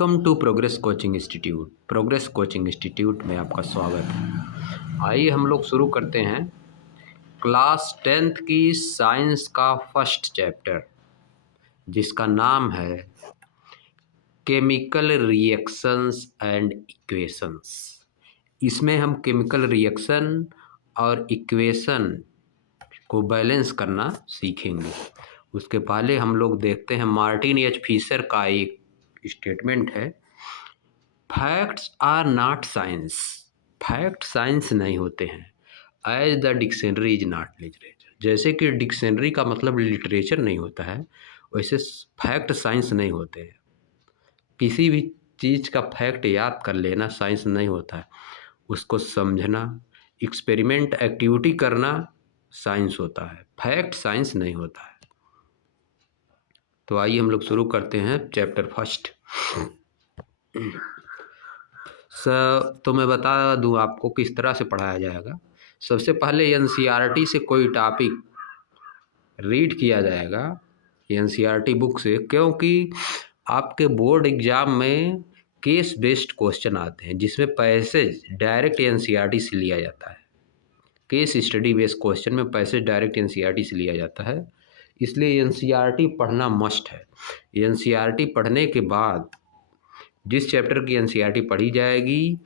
Welcome to Progress Coaching Institute. Progress Coaching Institute में आपका स्वागत है। आइए हम लोग शुरू करते हैं क्लास 10th की साइंस का फर्स्ट चैप्टर, जिसका नाम है केमिकल रिएक्शंस एंड इक्वेशंस। इसमें हम केमिकल रिएक्शन और इक्वेशन को बैलेंस करना सीखेंगे। उसके पहले हम लोग देखते हैं मार्टिन एच फिशर का एक स्टेटमेंट है, facts are not science. Fact science नहीं होते हैं। As the dictionary is not literature. जैसे कि डिक्शनरी का मतलब लिटरेचर नहीं होता है, वैसे फैक्ट साइंस नहीं होते हैं। किसी भी चीज़ का फैक्ट याद कर लेना साइंस नहीं होता है, उसको समझना, एक्सपेरिमेंट एक्टिविटी करना साइंस होता है। फैक्ट साइंस नहीं होता है। तो आइए हम लोग शुरू करते हैं चैप्टर फर्स्ट। तो मैं बता दूं आपको किस तरह से पढ़ाया जाएगा। सबसे पहले एनसीईआरटी से कोई टॉपिक रीड किया जाएगा, एनसीईआरटी बुक से, क्योंकि आपके बोर्ड एग्जाम में केस बेस्ड क्वेश्चन आते हैं, जिसमें पैसेज डायरेक्ट एनसीईआरटी से लिया जाता है। केस स्टडी बेस्ड क्वेश्चन में पैसेज डायरेक्ट एनसीईआरटी से लिया जाता है, इसलिए एनसीईआरटी पढ़ना मस्ट है। एनसीईआरटी पढ़ने के बाद जिस चैप्टर की एनसीईआरटी पढ़ी जाएगी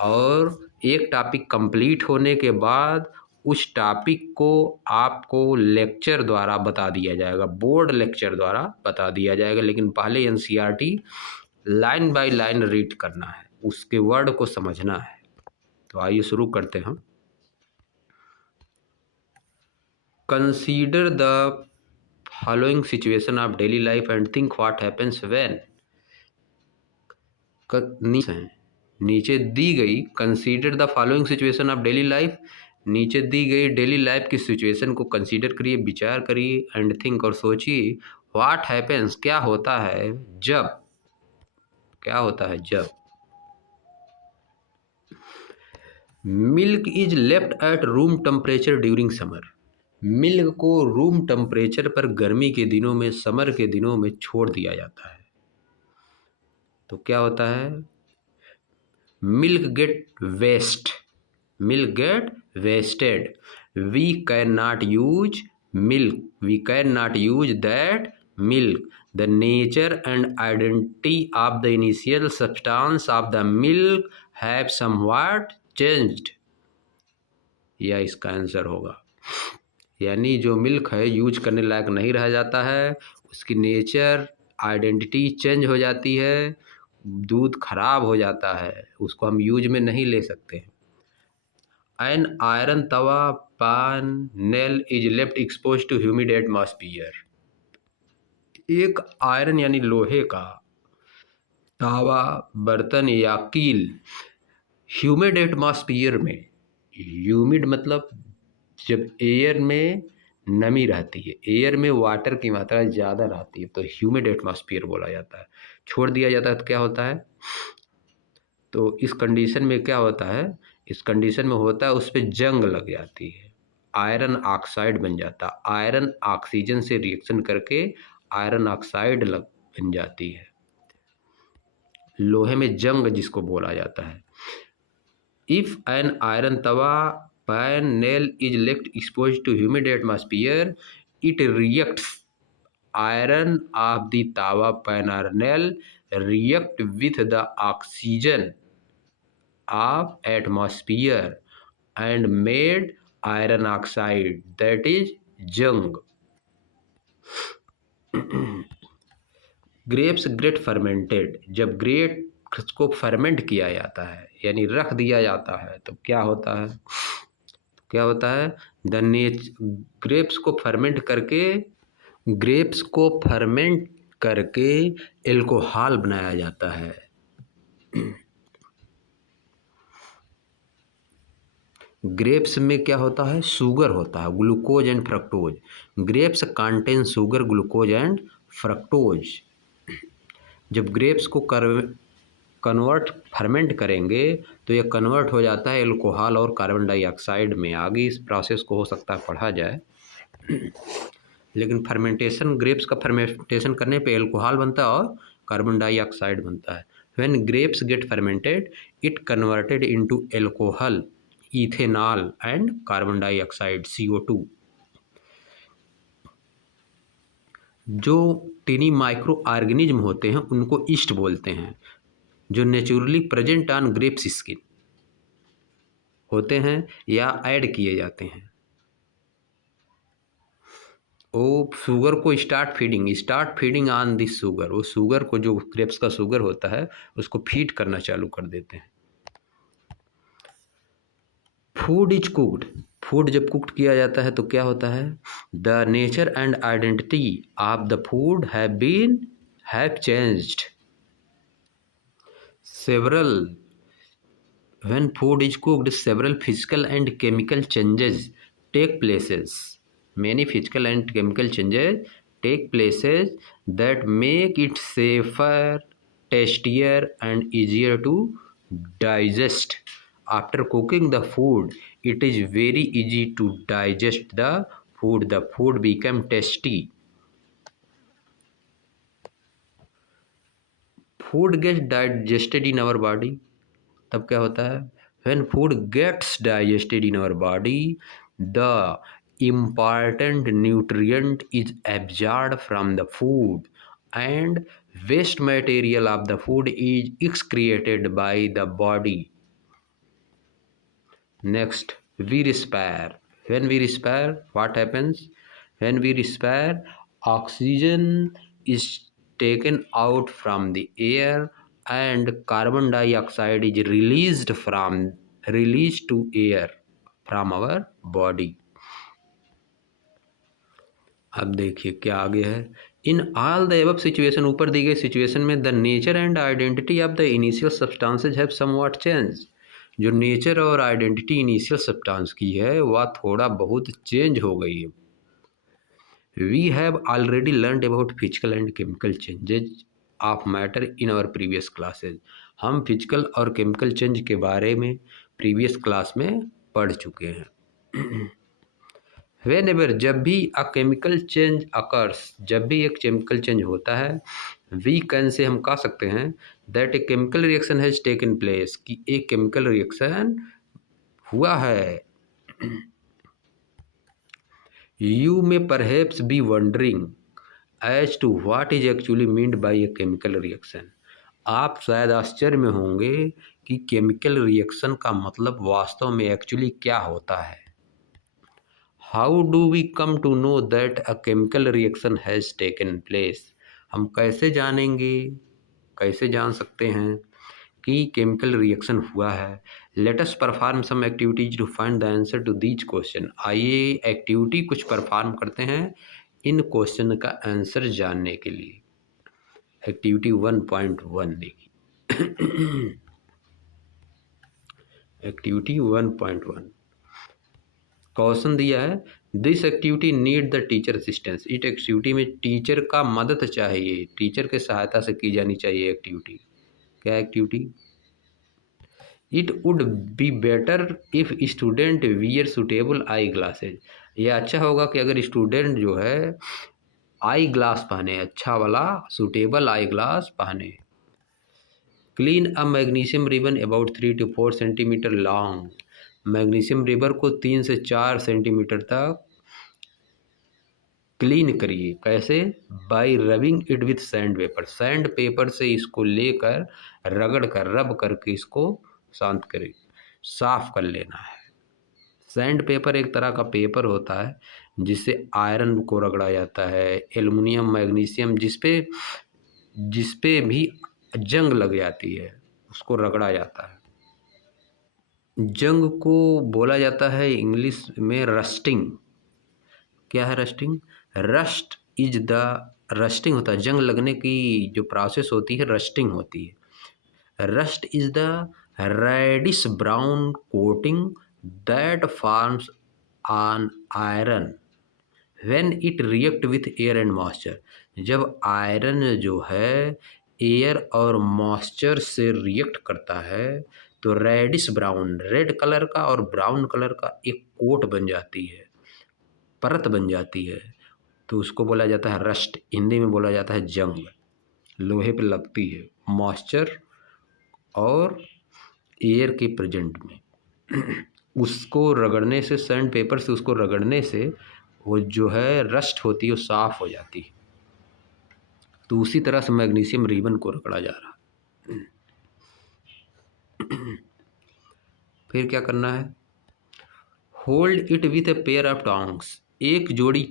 और एक टॉपिक कंप्लीट होने के बाद उस टॉपिक को आपको लेक्चर द्वारा बता दिया जाएगा, बोर्ड लेक्चर द्वारा बता दिया जाएगा। लेकिन पहले NCERT line by line read करना है, उसके वर्ड को समझना है। तो आइए शुरू करते हैं। Consider the following situation of daily life and think what happens when. नीचे दी गई consider the following situation of daily life, नीचे दी गई डेली लाइफ की सिचुएशन को कंसीडर करिए, विचार करिए, एंड थिंक और सोचिए व्हाट हैपेंस, क्या होता है जब, क्या होता है जब milk is left at room temperature during summer. Milk को रूम टेम्परेचर पर गर्मी के दिनों में, समर के दिनों में छोड़ दिया जाता है, तो क्या होता है? Milk get waste, milk get wasted, we can not use milk, we can not use that milk, the nature and identity of the initial substance of the milk have somewhat changed. यह इसका answer होगा। यानी जो milk है use करने लायक नहीं रह जाता है, उसकी नेचर आइडेंटिटी चेंज हो जाती है, दूध खराब हो जाता है, उसको हम यूज में नहीं ले सकते। An iron tawa pan nail is left expose to humid atmosphere. एक आयरन यानी लोहे का तावा, बर्तन या कील ह्यूमिड एटमॉस्फियर में, ह्यूमिड मतलब जब एयर में नमी रहती है, एयर में वाटर की मात्रा ज़्यादा रहती है, तो ह्यूमिड एटमॉस्फियर बोला जाता है, छोड़ दिया जाता है। तो क्या होता है? तो इस कंडीशन में क्या होता है? इस कंडीशन में होता है उस पर जंग लग जाती है, आयरन ऑक्साइड बन जाता है। आयरन ऑक्सीजन से रिएक्शन करके आयरन ऑक्साइड बन जाती है, लोहे में जंग जिसको बोला जाता है। If N iron tawa pan nail is left exposed to humid atmosphere, it reacts, iron of the tawa pan or nail react with the oxygen of atmosphere and made iron oxide, that is jung. Grapes get fermented, जब grapes को ferment किया जाता है यानी रख दिया जाता है, तो क्या होता है? क्या होता है? ग्रेप्स को फर्मेंट करके, ग्रेप्स को फर्मेंट करके एल्कोहल बनाया जाता है। ग्रेप्स में क्या होता है? शुगर होता है, glucose and fructose. Grapes contain sugar, glucose and fructose. जब ग्रेप्स को कन्वर्ट फर्मेंट करेंगे तो ये कन्वर्ट हो जाता है एल्कोहल और कार्बन डाइऑक्साइड में। आगे इस प्रोसेस को हो सकता है पढ़ा जाए, लेकिन फर्मेंटेशन, ग्रेप्स का फर्मेंटेशन करने पे एल्कोहल बनता है और कार्बन डाइऑक्साइड बनता है। When grapes get fermented it converted into alcohol, ethanol and carbon dioxide CO2। जो टिनी माइक्रो ऑर्गेनिज्म होते हैं उनको ईस्ट बोलते हैं, जो naturally present on grapes skin होते हैं या ऐड किए जाते हैं। वो शुगर को start feeding on this sugar, वो शुगर को, जो ग्रेप्स का शुगर होता है उसको फीड करना चालू कर देते हैं। फूड इज कुक्ड, फूड जब कुक्ड किया जाता है तो क्या होता है, the nature and identity of the food have changed several. When food is cooked, several physical and chemical changes take places. Many physical and chemical changes take places that make it safer, tastier, and easier to digest. After cooking the food, it is very easy to digest the food. The food become tasty. Food gets digested in our body. तब क्या होता है, when food gets digested in our body, the important nutrient is absorbed from the food and waste material of the food is excreted by the body. Next, we respire. When we respire, what happens? When we respire, oxygen is taken out from the air and carbon dioxide is released to air from our body. अब देखिए क्या आगे है, in all the above situation, ऊपर दी गई situation में the nature and identity of the initial substances have somewhat change. जो नेचर और आइडेंटिटी इनिशियल सब्सटेंस की है वह थोड़ा बहुत चेंज हो गई है। We have already learned about physical and chemical changes of matter in our previous classes. हम फिजिकल और केमिकल चेंज के बारे में प्रीवियस क्लास में पढ़ चुके हैं। Whenever, जब भी अ केमिकल चेंज अकर्स, जब भी एक केमिकल चेंज होता है, वी कैन से, हम कह सकते हैं that a chemical reaction has taken place, कि एक केमिकल रिएक्शन हुआ है। You may perhaps be wondering as to what is actually meant by a chemical reaction. आप शायद आश्चर्य में होंगे कि केमिकल रिएक्शन का मतलब वास्तव में एक्चुअली क्या होता है। How do we come to know that a chemical reaction has taken place? हम कैसे जानेंगे, कैसे जान सकते हैं कि केमिकल रिएक्शन हुआ है। Let us perform some activities to find the answer to these question. आइए एक्टिविटी कुछ परफॉर्म करते हैं इन क्वेश्चन का आंसर जानने के लिए। एक्टिविटी 1.1 देखिए। एक्टिविटी 1.1 क्वेश्चन दिया है, this activity need the teacher assistance. इस एक्टिविटी में टीचर का मदद चाहिए, टीचर के सहायता से की जानी चाहिए एक्टिविटी। क्या activity, it would be better if student wear suitable I glasses. यह अच्छा होगा कि अगर स्टूडेंट जो है आई ग्लास पहने, अच्छा वाला सुटेबल आई ग्लास पहने। Clean a magnesium ribbon about 3 to 4 centimetre long. Magnesium ribbon को 3 से 4 सेंटीमीटर तक क्लीन करिए। कैसे, by rubbing it with sand paper, sand paper से इसको लेकर रगड़ कर, रब करके इसको शांत करें, साफ कर लेना है। सैंड पेपर एक तरह का पेपर होता है जिससे आयरन को रगड़ा जाता है, एल्युमिनियम, मैग्नीशियम, जिसपे भी जंग लग जाती है उसको रगड़ा जाता है। जंग को बोला जाता है इंग्लिश में रस्टिंग। क्या है रस्टिंग? रस्टिंग होता है, जंग लगने की जो प्रोसेस होती है रस्टिंग होती है। Rust is the reddish brown coating that forms on iron when it react with air and moisture. जब आयरन जो है एयर और मॉइस्चर से रिएक्ट करता है तो रेडिश ब्राउन, रेड कलर का और ब्राउन कलर का एक कोट बन जाती है, परत बन जाती है, तो उसको बोला जाता है रस्ट। हिंदी में बोला जाता है जंग। लोहे पे लगती है मॉइस्चर और एयर के प्रेजेंट में। उसको रगड़ने से, सैंड पेपर से उसको रगड़ने से वो जो है रस्ट होती है वो साफ हो जाती है। तो उसी तरह से मैग्नीशियम रिबन को रगड़ा जा रहा है। फिर क्या करना है, hold it with a pair of tongs, एक जोड़ी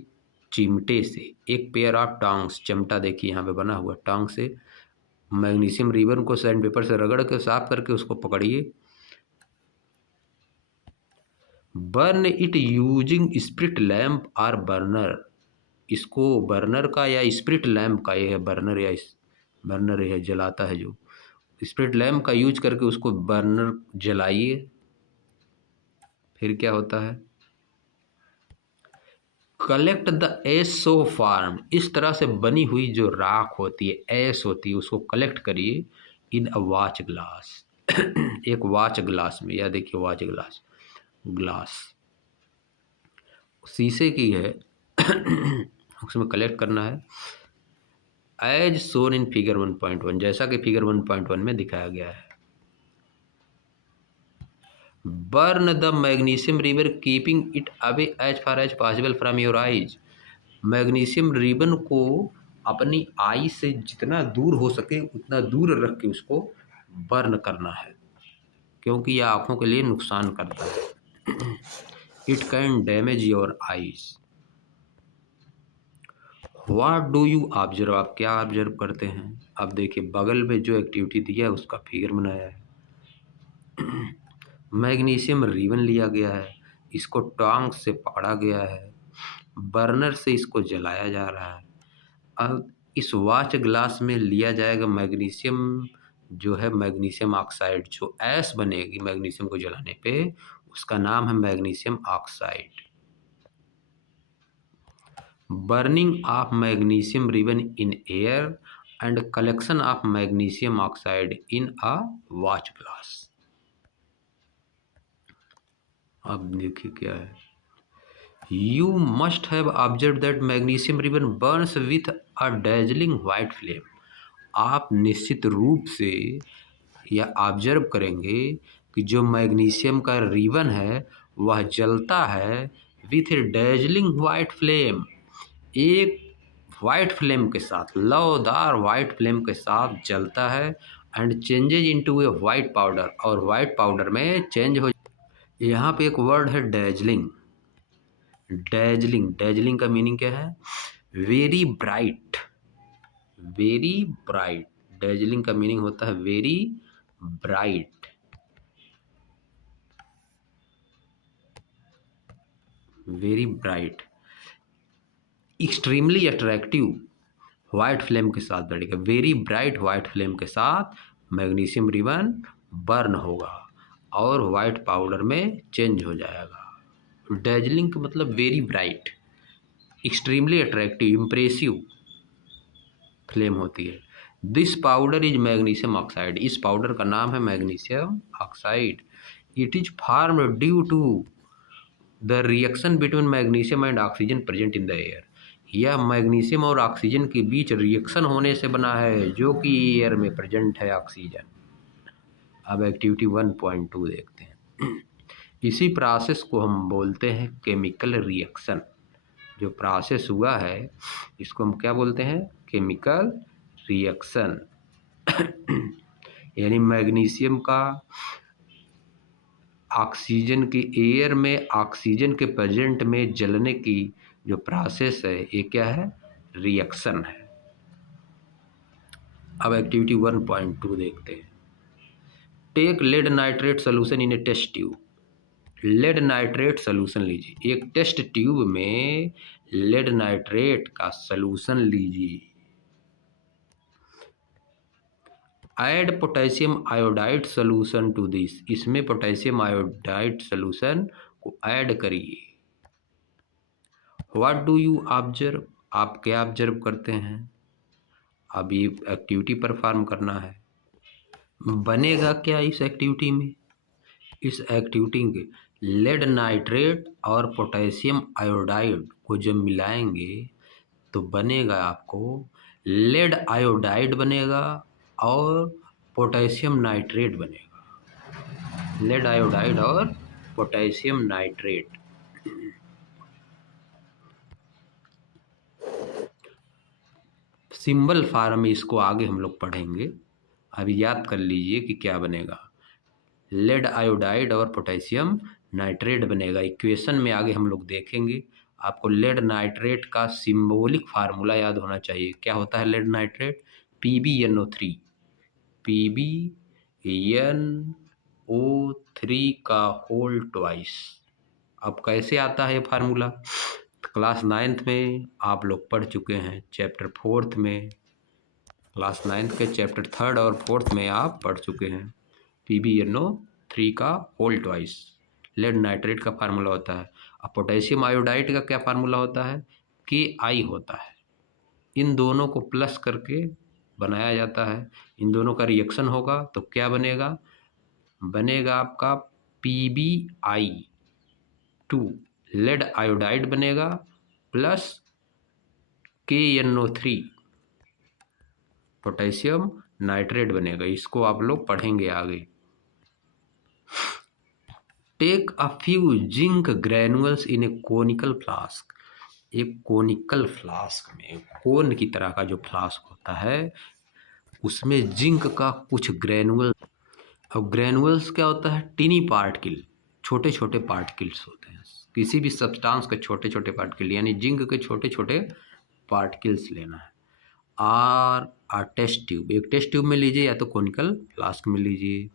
चिमटे से, एक पेयर ऑफ टोंग्स, चमटा देखिए यहाँ पे बना हुआ, टोंग से मैग्नीशियम रिबन को सैंड पेपर से रगड़ के साफ करके उसको पकड़िए। Burn it using spirit lamp और बर्नर, इसको बर्नर का या स्प्रिट लैम्प का, ये है बर्नर या बर्नर है जलाता है जो, स्प्रिट लैम्प का यूज करके उसको बर्नर जलाइए। फिर क्या होता है, कलेक्ट द एसो फार्म, इस तरह से बनी हुई जो राख होती है, एस होती है, उसको कलेक्ट करिए इन अ वॉच ग्लास। एक वॉच ग्लास में, या देखिए वॉच ग्लास, ग्लास शीशे की है। उसमें कलेक्ट करना है एज शोन इन फिगर 1.1, जैसा कि फिगर 1.1 में दिखाया गया है। Burn the magnesium ribbon keeping it away as far as possible from your eyes, magnesium ribbon को अपनी आई से जितना दूर हो सके उतना दूर रख के उसको बर्न करना है, क्योंकि यह आँखों के लिए नुकसान करता है। It can damage your eyes. What do you observe, आप क्या ऑब्जर्व करते हैं। अब देखिए बगल में जो एक्टिविटी दिया है उसका फिगर बनाया है। मैग्नीशियम रिबन लिया गया है, इसको टांग से पकड़ा गया है, बर्नर से इसको जलाया जा रहा है। अब इस वॉच ग्लास में लिया जाएगा मैग्नीशियम, जो है मैग्नीशियम ऑक्साइड, जो ऐश बनेगी मैग्नीशियम को जलाने पे, उसका नाम है magnesium oxide. Burning of magnesium ribbon in air and collection of magnesium oxide in a watch glass. अब देखिए क्या है, you must have observe that magnesium ribbon Burns with a dazzling white flame, आप निश्चित रूप से यह ऑब्जर्व करेंगे कि जो मैग्नीशियम का रिबन है वह जलता है with A dazzling white flame, एक वाइट फ्लेम के साथ, लौदार वाइट फ्लेम के साथ जलता है, and changes into A white powder, और वाइट पाउडर में चेंज हो। यहाँ पे एक वर्ड है डैजलिंग, डैजलिंग, डैजलिंग का मीनिंग क्या है, very bright, very bright, dazzling का मीनिंग होता है very bright, very bright, extremely attractive, white flame के साथ बढ़ेगा, वेरी ब्राइट वाइट फ्लेम के साथ मैग्नीशियम रिबन बर्न होगा और वाइट पाउडर में चेंज हो जाएगा। डैजलिंग का मतलब very bright, extremely attractive, impressive flame होती है। This powder is magnesium oxide, इस पाउडर का नाम है magnesium oxide. It is formed due to the reaction between magnesium and oxygen present in the air, यह मैग्नीशियम और ऑक्सीजन के बीच रिएक्शन होने से बना है जो कि एयर में प्रेजेंट है ऑक्सीजन। अब एक्टिविटी 1.2 देखते हैं। इसी प्रोसेस को हम बोलते हैं केमिकल रिएक्शन, जो प्रोसेस हुआ है इसको हम क्या बोलते हैं, केमिकल रिएक्शन। यानी मैग्नीशियम का ऑक्सीजन की, एयर में ऑक्सीजन के प्रेजेंट में जलने की जो प्रोसेस है ये क्या है, रिएक्शन है। अब एक्टिविटी 1.2 देखते हैं। Take lead nitrate solution in a test tube, lead nitrate solution लीजिए, एक टेस्ट ट्यूब में लेड नाइट्रेट का सोल्यूशन लीजिए। Add potassium iodide solution to this, इसमें पोटेशियम आयोडाइड सोल्यूशन को ऐड करिए। व्हाट डू यू ऑब्जर्व, आप क्या ऑब्जर्व करते हैं। अब ये एक्टिविटी परफॉर्म करना है, बनेगा क्या इस एक्टिविटी में, इस एक्टिविटी के लेड नाइट्रेट और पोटेशियम आयोडाइड को जब मिलाएंगे तो बनेगा आपको लेड आयोडाइड बनेगा और पोटेशियम नाइट्रेट बनेगा। लेड आयोडाइड और पोटेशियम नाइट्रेट। सिंबल फॉर्म में इसको आगे हम लोग पढ़ेंगे, अभी याद कर लीजिए कि क्या बनेगा। लेड आयोडाइड और पोटेशियम नाइट्रेट बनेगा। इक्वेशन में आगे हम लोग देखेंगे। आपको लेड नाइट्रेट का सिंबॉलिक फार्मूला याद होना चाहिए। क्या होता है लेड नाइट्रेट? PbNO3। PbNO3 का होल ट्वाइस। अब कैसे आता है ये फार्मूला? क्लास 9th में आप लोग पढ़ चुके हैं, चैप्टर 4th में, क्लास 9th के चैप्टर 3rd और 4th में आप पढ़ चुके हैं। PbNO3 का होल ट्वाइस लेड नाइट्रेट का फार्मूला होता है। अब पोटेशियम आयोडाइड का क्या फार्मूला होता है? Ki होता है। इन दोनों को प्लस करके बनाया जाता है। इन दोनों का रिएक्शन होगा तो क्या बनेगा? बनेगा आपका PbI2 लेड आयोडाइड बनेगा प्लस KNO3 पोटेशियम नाइट्रेट बनेगा। इसको आप लोग पढ़ेंगे आगे। Take a few zinc granules in a conical flask. एक कोनिकल फ्लास्क में, कोन की तरह का जो फ्लास्क होता है उसमें जिंक का कुछ ग्रैनुअल। अब ग्रैनुअल्स क्या होता है? टिनी पार्टिकल, छोटे छोटे पार्टिकल्स होते हैं किसी भी सब्सटेंस के, छोटे छोटे पार्टिकल, यानी जिंक के छोटे छोटे पार्टिकल्स लेना है। और टेस्ट ट्यूब, एक टेस्ट ट्यूब में लीजिए या तो कोनिकल फ्लास्क में लीजिए।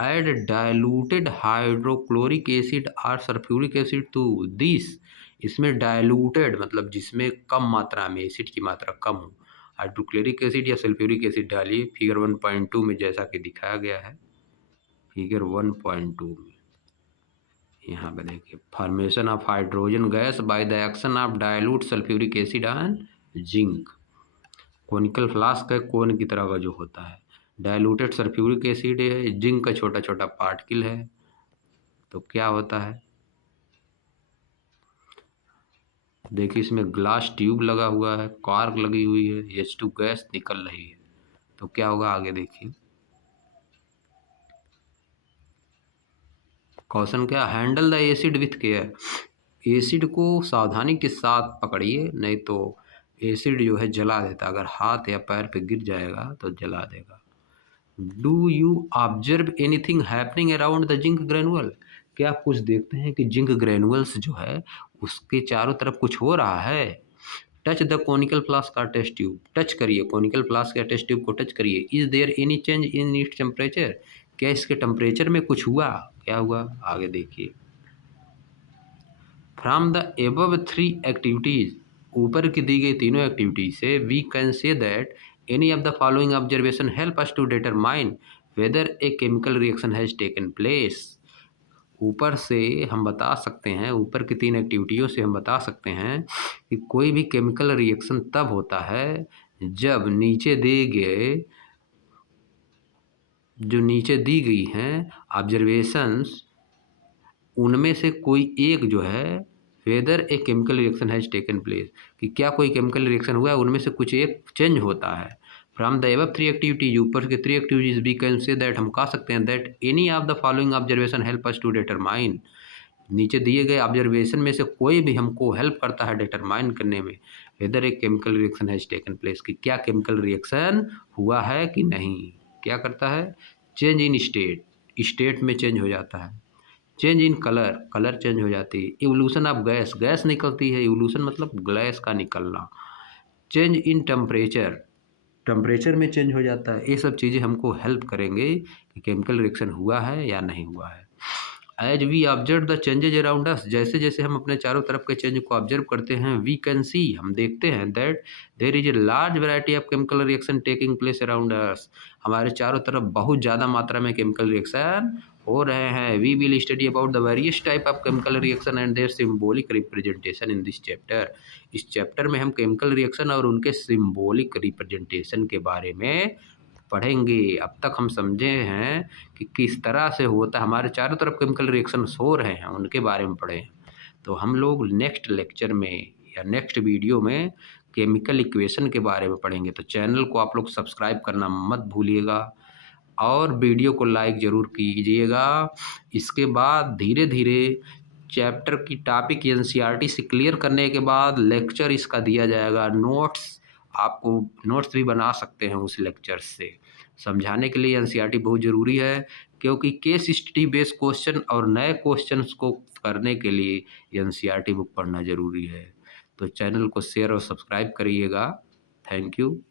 ऐड डाइल्यूटेड हाइड्रोक्लोरिक एसिड और सल्फ्यूरिक एसिड टू दिस। इसमें डाइल्यूटेड मतलब जिसमें कम मात्रा में एसिड की मात्रा कम हो, हाइड्रोक्लोरिक एसिड या सल्फ्यूरिक एसिड डालिए। फिगर 1.2 में जैसा कि दिखाया गया है, फिगर 1.2 में यहाँ पे देखिए, formation of hydrogen gas by the action of dilute sulphuric acid and zinc. Conical flask है, कोन की तरह का जो होता है, डाइल्यूटेड सल्फ्यूरिक एसिड है, जिंक का छोटा छोटा पार्टिकल है, तो क्या होता है? देखिए इसमें ग्लास ट्यूब लगा हुआ है, कॉर्क लगी हुई है, H2 गैस निकल रही है, तो क्या होगा आगे देखिए। क्वेश्चन क्या? Handle the acid with care. Acid को सावधानी के साथ पकड़िए, नहीं तो एसिड जो है जला देता, अगर हाथ या पैर पे गिर जाएगा तो जला देगा। Do you observe anything happening around the zinc granule. क्या आप कुछ देखते हैं कि जिंक ग्रेनुअल्स जो है उसके चारों तरफ कुछ हो रहा है? टच द कोनिकल फ्लास्क का टेस्ट ट्यूब। टच करिए कोनिकल फ्लास्क या टेस्ट ट्यूब को टच करिए। Is there any change in its temperature. क्या इसके टेम्परेचर में कुछ हुआ? क्या हुआ आगे देखिए। फ्रॉम द एबव 3 एक्टिविटीज, ऊपर की दी गई तीनों एक्टिविटी से we can say that any of the following observation help us to determine whether a chemical reaction has taken place. ऊपर से हम बता सकते हैं, ऊपर की 3 एक्टिविटियों से हम बता सकते हैं कि कोई भी केमिकल रिएक्शन तब होता है जब नीचे दिए गए, जो नीचे दी गई हैं ऑब्जर्वेशंस, उनमें से कोई एक जो है, whether a chemical reaction has taken place, कि क्या कोई केमिकल रिएक्शन हुआ है, उनमें से कुछ एक चेंज होता है। फ्रॉम द एबव 3 एक्टिविटीज, ऊपर के 3 activities we can say that, हम कह सकते हैं that any of the following observation help us to determine, नीचे दिए गए ऑब्जर्वेशन में से कोई भी हमको हेल्प करता है डिटरमाइन करने में, whether a chemical reaction has taken place, कि क्या केमिकल रिएक्शन हुआ है कि नहीं। क्या करता है? चेंज इन स्टेट, स्टेट में चेंज हो जाता है। Change in colour, colour change हो जाती है। इवोल्यूशन ऑफ गैस, गैस निकलती है, इवोल्यूशन मतलब गैस का निकलना। चेंज इन टेम्परेचर, टेम्परेचर में चेंज हो जाता है। ये सब चीज़ें हमको हेल्प करेंगे कि केमिकल रिएक्शन हुआ है या नहीं हुआ है। As we observe the changes around us, जैसे जैसे हम अपने चारों तरफ के चेंज को ऑब्जर्व करते हैं, वी कैन सी, हम देखते हैं that there is a large variety of chemical reaction taking place around us, हमारे चारों तरफ बहुत ज़्यादा मात्रा में केमिकल रिएक्शन हो रहे हैं। We will study about the various type of chemical reaction and their symbolic representation in this chapter. इस चैप्टर में हम केमिकल रिएक्शन और उनके सिम्बॉलिक रिप्रेजेंटेशन के बारे में पढ़ेंगे। अब तक हम समझे हैं कि किस तरह से होता है, हमारे चारों तरफ केमिकल रिएक्शंस हो रहे हैं, उनके बारे में पढ़े हैं। तो हम लोग नेक्स्ट लेक्चर में या नेक्स्ट वीडियो में केमिकल इक्वेशन के बारे में पढ़ेंगे। तो चैनल को आप लोग सब्सक्राइब करना मत भूलिएगा और वीडियो को लाइक ज़रूर कीजिएगा। इसके बाद धीरे-धीरे चैप्टर की टॉपिक एनसीईआरटी से क्लियर करने के बाद लेक्चर इसका दिया जाएगा। नोट्स आपको नोट्स भी बना सकते हैं उस लेक्चर से। समझाने के लिए एनसीईआरटी बहुत ज़रूरी है, क्योंकि केस स्टडी बेस्ड क्वेश्चन और नए क्वेश्चंस को करने के लिए एनसीईआरटी बुक पढ़ना ज़रूरी है। तो चैनल को शेयर और सब्सक्राइब करिएगा। Thank you.